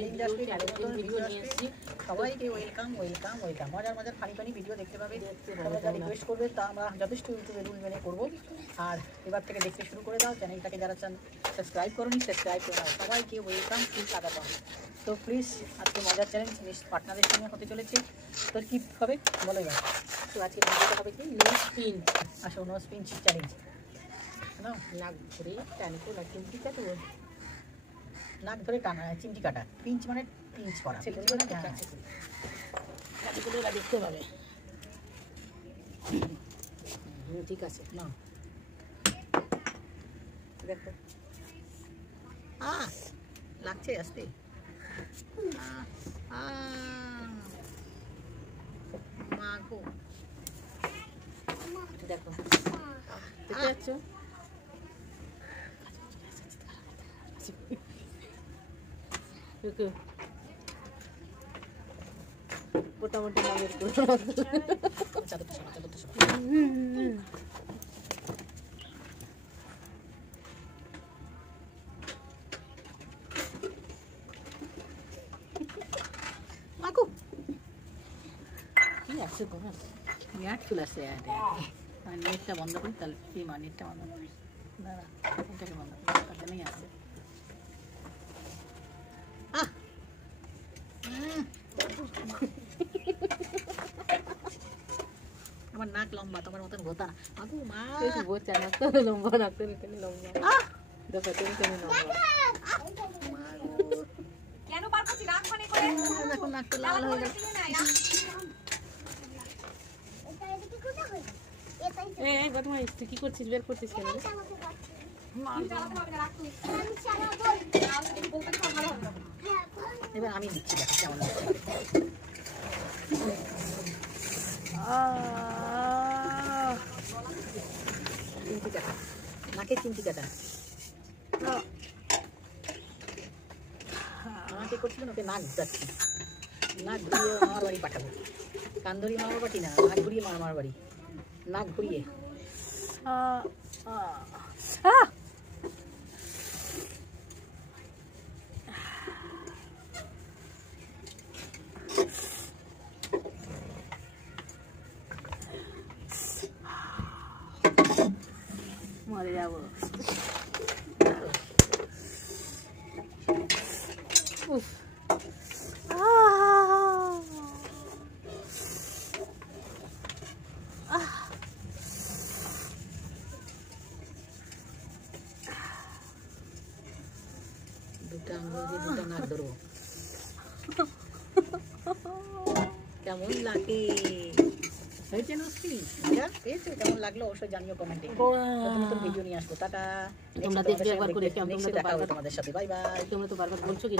Challenge আসবে, নতুন video নিয়ে এসেছি। সবাইকে ওয়েলকাম ওয়েলকাম ওয়েলকাম। মজার মজার ফানি ফানি ভিডিও দেখতে পাবে। তোমরা যা রিকোয়েস্ট করবে তা আমরা যথেষ্ট ইউটিউবে রুল মেনে করবো। আর এবার থেকে দেখতে শুরু করে দাও। চ্যানেলটাকে যারা চান সাবস্ক্রাইব করুন, সাবস্ক্রাইব করে দাও। সবাইকে ওয়েলকাম, ফুল স্বাগতম। তো প্লিজ আজকে মজার চ্যালেঞ্জ পার্টনারের সঙ্গে হতে চলেছে। তোর কী হবে বলো এবার। তো আজকে ভিডিওটা হবে কি নোজ পিঞ্চ। আসো নোজ পিঞ্চ চ্যালেঞ্জ। না নাক ধরে টানবো না, চিমটি কাটবো। নাক ধরে টানা, চিমটি কাটা। পিঞ্চ মানে পিঞ্চ করা। কাটিগুলো এরা দেখতে পাবে। ঠিক আছে না দেখো। লাগছে আসতে। মা গো দেখো দেখতে যাচ্ছ। মোটামুটি নামের মাকু কি আছে তোমার নেট চলে আসছে। নেটটা বন্ধ করি তাহলে কি মা নেটটা বন্ধ করি। দাঁড়া এটাকে বন্ধ করি, তার জন্যই আসবে। আমার নাক লম্বা, তোমার মতন গোতা না। মাগু মা বোঝা না তো লম্বা, নাক তো নিতে লম্বা। দেখো তুমি তুমি লম্বা। কেন পার করছি নাক মানে করে? দেখো নাকটা লাল হয়ে গেছে। এই বদমাইশ তুই কি করছিস? বের করছিস কেন রে? এবার আমি দিচ্ছি, দেখো কেমন লাগছে। চিমটি কাটা, নাকের চিমটি কাটা। আমাকে করছিল ওকে নাক যাচ্ছি, নাক ঘুরিয়ে মামার বাড়ি পাঠাবো। কান ধরিয়ে মামার বাড়ি না, নাক ঘুরিয়ে মামার বাড়ি। নাক ঘুরিয়ে মরে যাবো। দুটা আঙুল দিয়ে দুটা নাক ধরবো। কেমন লাগে? হয়েছে না মজা পেয়েছো? কেমন লাগলো অবশ্যই জানিও কমেন্টে। নতুন ভিডিও নিয়ে আসবো। টাটা। তোমরা দেখবে একবার করে, তোমাদের সাথে বাই বাই। তোমরা তো বারবার বলছো কি